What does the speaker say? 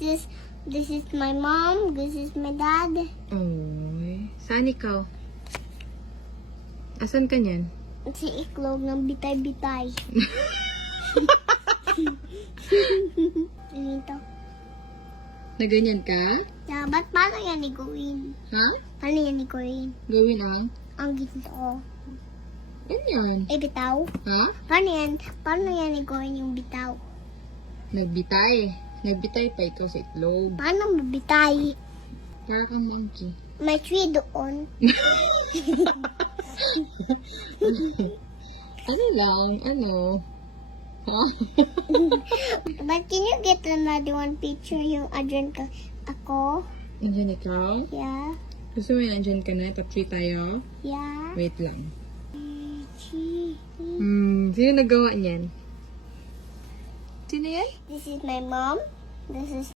This is my mom. This is my dad. Oy. Saan ikaw? Asan ka niyan? Si iklog ng bitay-bitay. Ganito. Na ganyan ka? Dapat paano yan iguin? Ha? Paano yan iguin? Gawin ang? Ang ginto. Ganyan. Eh, bitaw? Ha? Paano yan iguin yung bitaw? Nagbitay. Nagbitay pa ito sa itlog. Paano mabitay? Para kang monkey. May tree doon. Ano lang? Ano? Ha? But can you get another one picture yung Adrian ka? Ako? Nandiyan ikaw? Yeah. Gusto mo yung nandiyan ka na? Top 3 tayo? Yeah. Wait lang. Tree. Sino nagawa niyan? Sino yan? This is my mom. This is